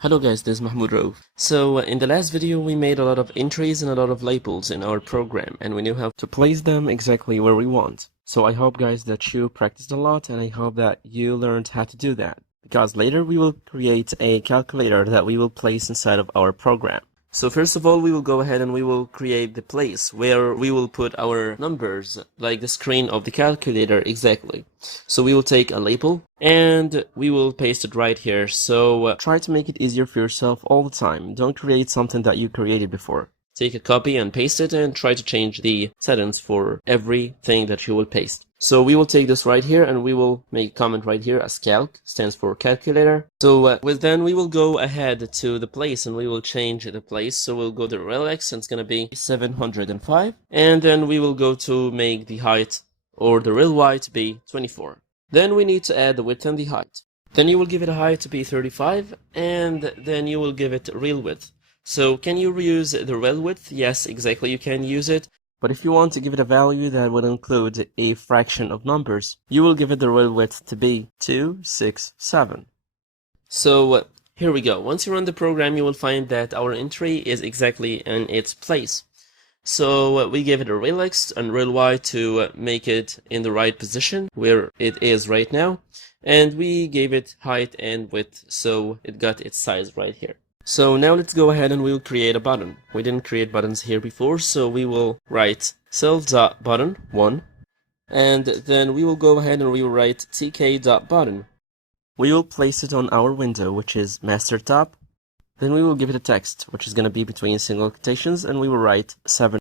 Hello guys, this is Mahmoud Rauf. So in the last video we made a lot of entries and a lot of labels in our program, and we knew how to place them exactly where we want. So I hope guys that you practiced a lot, and I hope that you learned how to do that, because later we will create a calculator that we will place inside of our program. So first of all, we will go ahead and we will create the place where we will put our numbers, like the screen of the calculator exactly. So we will take a label and we will paste it right here. So try to make it easier for yourself all the time. Don't create something that you created before. Take a copy and paste it and try to change the settings for everything that you will paste. So we will take this right here and we will make a comment right here as calc, stands for calculator. So then we will go ahead to the place and we will change the place. So we'll go to rel x and it's going to be 705. And then we will go to make the height or the rel y to be 24. Then we need to add the width and the height. Then you will give it a height to be 35 and then you will give it rel width. So can you reuse the rel width? Yes, exactly, you can use it. But if you want to give it a value that would include a fraction of numbers, you will give it the rel width to be 267. So here we go. Once you run the program, you will find that our entry is exactly in its place. So we gave it a rel x and rel y to make it in the right position where it is right now. And we gave it height and width, so it got its size right here. So now let's go ahead and we'll create a button. We didn't create buttons here before, so we will write self.button1, and then we will go ahead and we will write tk.button. We will place it on our window, which is master top. Then we will give it a text, which is going to be between single quotations, and we will write 7.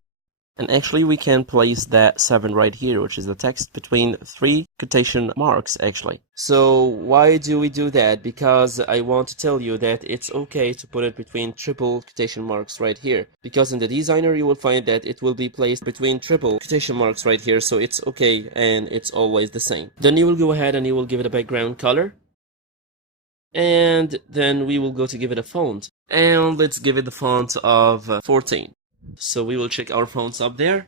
And actually we can place that 7 right here, which is the text between 3 quotation marks actually. So why do we do that? Because I want to tell you that it's okay to put it between triple quotation marks right here. Because in the designer you will find that it will be placed between triple quotation marks right here, so it's okay and it's always the same. Then you will go ahead and you will give it a background color. And then we will go to give it a font. And let's give it the font of 14. So we will check our fonts up there.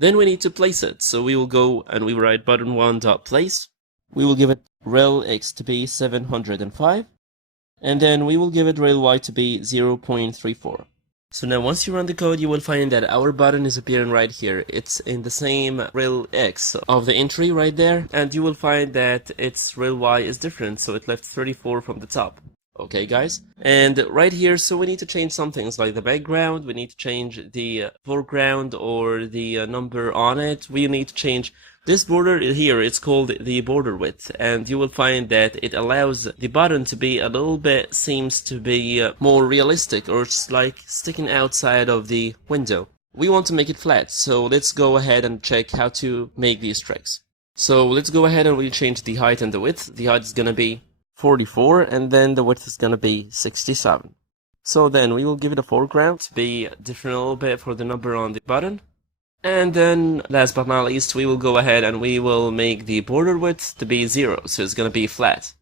Then we need to place it. So we will go and we will write button1.place. We will give it rel x to be 705. And then we will give it rel y to be 0.34. So now once you run the code, you will find that our button is appearing right here. It's in the same rel x of the entry right there. And you will find that its rel y is different. So it left 34 from the top. Okay guys, and right here, so we need to change some things like the background, we need to change the foreground or the number on it. We need to change this border here, it's called the border width, and you will find that it allows the button to be a little bit, seems to be more realistic, or it's like sticking outside of the window. We want to make it flat, so let's go ahead and check how to make these tricks. So let's go ahead and we'll change the height and the width. The height is gonna be 44, and then the width is gonna be 67. So then we will give it a foreground to be different a little bit for the number on the button. And then last but not least, we will go ahead and we will make the border width to be 0, so it's gonna be flat.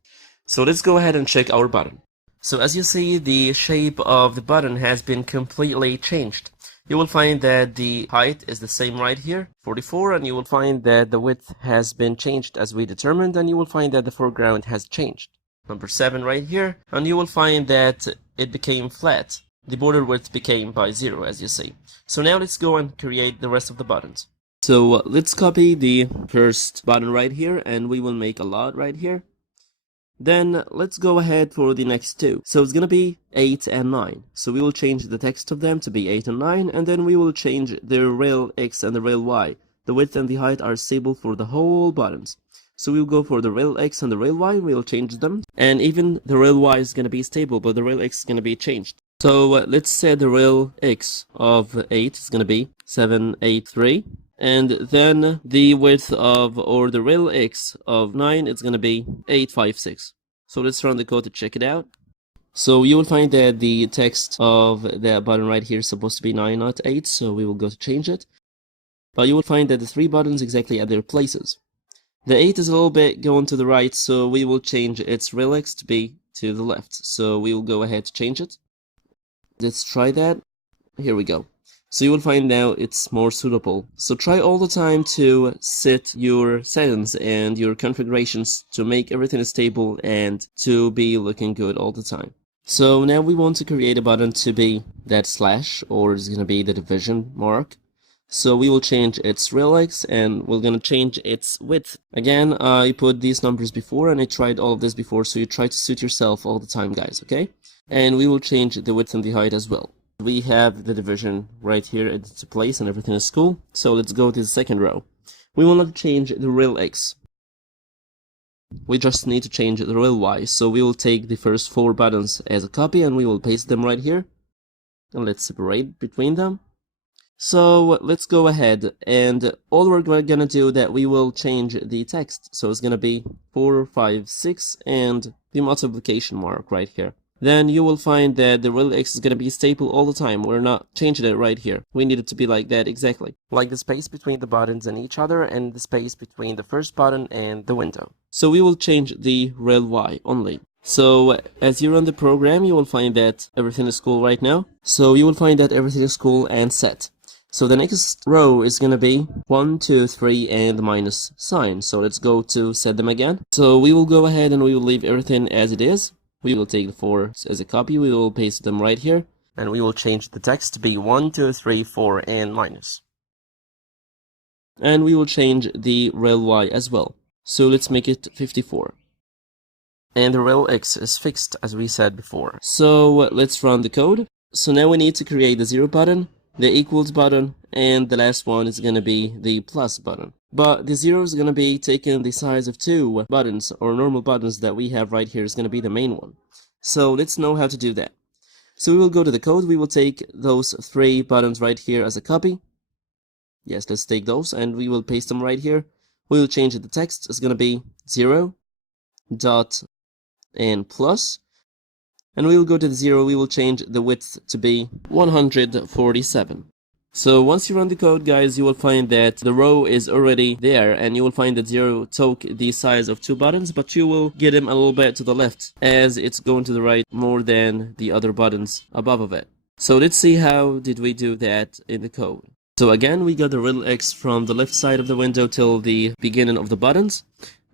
So let's go ahead and check our button. So as you see, the shape of the button has been completely changed. You will find that the height is the same right here, 44, and you will find that the width has been changed as we determined, and you will find that the foreground has changed. Number 7 right here, and you will find that it became flat. The border width became by 0, as you see. So now let's go and create the rest of the buttons. So let's copy the first button right here, and we will make a lot right here. Then let's go ahead for the next two. So it's gonna be 8 and 9. So we will change the text of them to be 8 and 9, and then we will change the rel x and the rel y. The width and the height are stable for the whole buttons. So we'll go for the rel x and the rel y, we'll change them. And even the rel y is going to be stable, but the rel x is going to be changed. So let's say the rel x of 8 is going to be 783. And then the width of, or the rel x of 9 is going to be 856. So let's run the code to check it out. So you will find that the text of that button right here is supposed to be 9, not 8. So we will go to change it. But you will find that the 3 buttons exactly at their places. The 8 is a little bit going to the right, so we will change its rel x to be to the left. So we will go ahead to change it. Let's try that. Here we go. So you will find now it's more suitable. So try all the time to set your settings and your configurations to make everything stable and to be looking good all the time. So now we want to create a button to be that slash, or it's going to be the division mark. So we will change its real X and we're going to change its width. Again, I put these numbers before and I tried all of this before, so you try to suit yourself all the time, guys, okay? And we will change the width and the height as well. We have the division right here at its place and everything is cool. So let's go to the second row. We will not change the real X. We just need to change the real Y. So we will take the first 4 buttons as a copy and we will paste them right here. And let's separate between them. So let's go ahead, and all we're gonna do that we will change the text. So it's gonna be 4, 5, 6 and the multiplication mark right here. Then you will find that the real X is gonna be stable all the time. We're not changing it right here. We need it to be like that exactly. Like the space between the buttons and each other and the space between the first button and the window. So we will change the real Y only. So as you run the program, you will find that everything is cool right now. So you will find that everything is cool and set. So the next row is going to be 1, 2, 3 and the minus sign. So let's go to set them again. So we will go ahead and we will leave everything as it is. We will take the 4 as a copy. We will paste them right here. And we will change the text to be 1, 2, 3, 4 and minus. And we will change the rel Y as well. So let's make it 54. And the rel X is fixed as we said before. So let's run the code. So now we need to create the 0 button, the equals button, and the last one is going to be the plus button. But the 0 is going to be taking the size of 2 buttons or normal buttons that we have right here is going to be the main one. So let's know how to do that. So we will go to the code. We will take those 3 buttons right here as a copy. Yes, let's take those and we will paste them right here. We will change the text. It's going to be 0 dot and plus. And we will go to the 0, we will change the width to be 147. So once you run the code, guys, you will find that the row is already there, and you will find that 0 took the size of 2 buttons, but you will get him a little bit to the left, as it's going to the right more than the other buttons above of it. So let's see how did we do that in the code. So again, we got the real X from the left side of the window till the beginning of the buttons.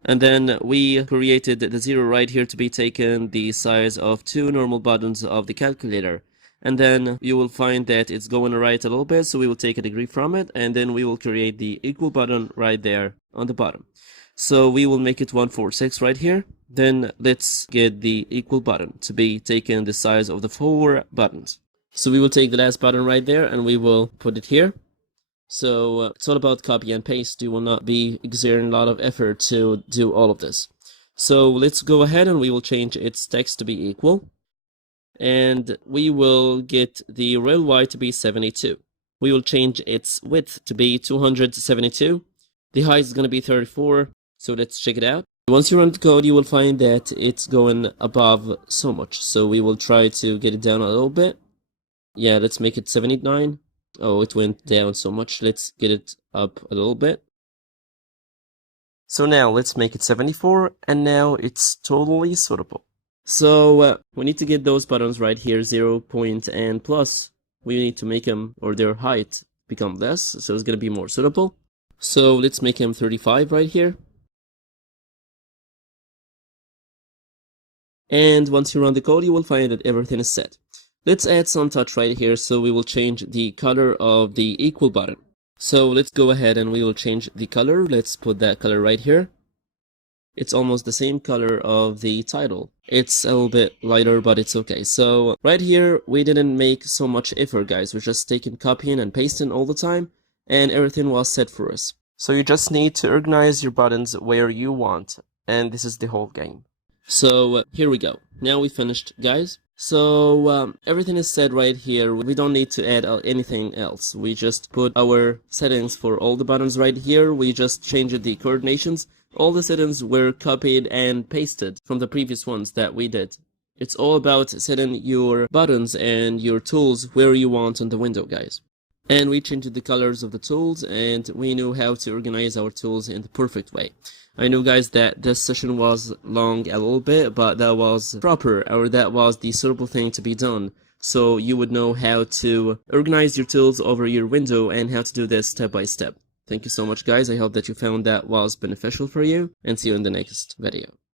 And then we created the 0 right here to be taken the size of 2 normal buttons of the calculator. And then you will find that it's going right a little bit, so we will take a degree from it, and then we will create the equal button right there on the bottom. So we will make it 146 right here. Then let's get the equal button to be taken the size of the 4 buttons. So we will take the last button right there and we will put it here. So it's all about copy and paste. You will not be exerting a lot of effort to do all of this. So let's go ahead and we will change its text to be equal. And we will get the rel Y to be 72. We will change its width to be 272. The height is going to be 34. So let's check it out. Once you run the code, you will find that it's going above so much. So we will try to get it down a little bit. Yeah, let's make it 79. Oh, it went down so much. Let's get it up a little bit. So now let's make it 74, and now it's totally suitable. So we need to get those buttons right here, 0 point and plus. We need to make them, or their height, become less, so it's going to be more suitable. So let's make him 35 right here. And once you run the code, you will find that everything is set. Let's add some touch right here, so we will change the color of the equal button. So let's go ahead and we will change the color. Let's put that color right here. It's almost the same color of the title. It's a little bit lighter, but it's okay. So right here, we didn't make so much effort, guys. We're just taking copying and pasting all the time, and everything was set for us. So you just need to organize your buttons where you want, and this is the whole game. So here we go. Now we finished, guys. So everything is set right here. We don't need to add anything else. We just put our settings for all the buttons right here. We just changed the coordinations. All the settings were copied and pasted from the previous ones that we did. It's all about setting your buttons and your tools where you want on the window, guys. And we changed the colors of the tools, and we knew how to organize our tools in the perfect way. I know, guys, that this session was long a little bit, but that was proper, or that was the suitable thing to be done so you would know how to organize your tools over your window and how to do this step by step. Thank you so much, guys. I hope that you found that was beneficial for you, and see you in the next video.